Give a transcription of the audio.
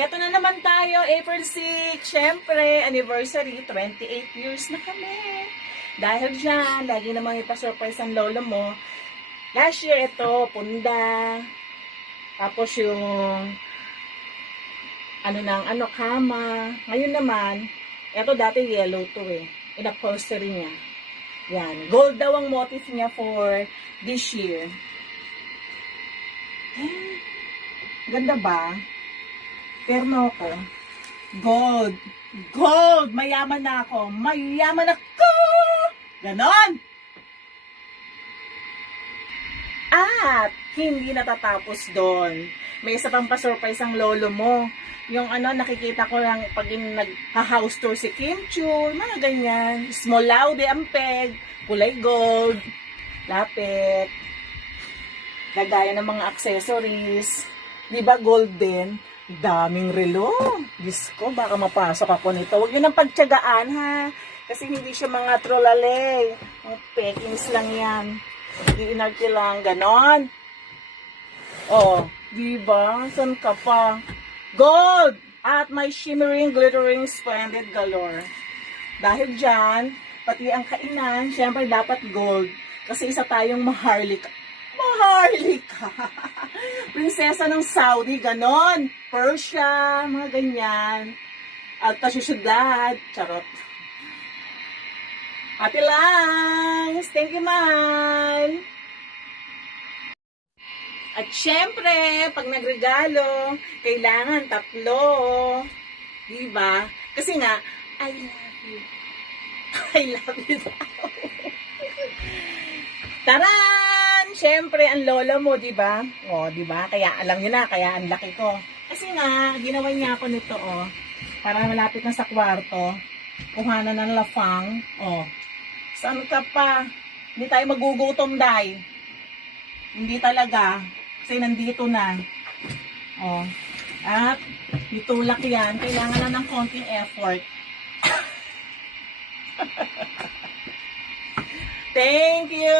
Eto na naman tayo, April 6. Siyempre, anniversary, 28 years na kami. Dahil dyan, lagi namang ipasurprise ang lolo mo. Last year, ito, punda. Tapos yung, kama. Ngayon naman, eto dati yellow to eh. In-upholstery niya. Yan. Gold daw ang motif niya for this year. Ganda ba? Perno ko. Gold. Gold! Mayaman na ako. Mayaman ako! Ganon! At hindi natatapos doon. May isa pang pa-surprise ang lolo mo. Yung nakikita ko lang pag nag-house tour si Kim Chul, mga ganyan. Small laude, ampeg, kulay gold, lapit, lagayan ng mga accessories. Di ba gold din? Daming relo. Diyos ko, baka mapasok ako nito. Huwag nyo nang pagtyagaan, ha? Kasi hindi siya mga trollalay. Mga pekings lang yan. Iinarte lang, ganon. Oh, di ba? Saan ka pa? Gold! At may shimmering, glittering, splendid galore. Dahil dyan, pati ang kainan, syempre dapat gold. Kasi isa tayong maharlika. Maharlika! Prinsesa ng Saudi, ganon. Persia, mga ganyan. Alta syudad, charot. Happy lang! Thank you, man! At syempre, pag nagregalo, kailangan 3. Diba? Kasi nga, I love you. I love you daw. Taran! Syempre, ang lola mo, diba? O, diba? Kaya, alam nyo na, kaya ang laki ko. Kasi nga, ginawa niya ako nito, para malapit na sa kwarto. Kuhanan ng lafang. Saan ka pa? Hindi tayo magugutom, day. Hindi talaga. Kasi nandito na. At itulak yan. Kailangan na ng konting effort. Thank you!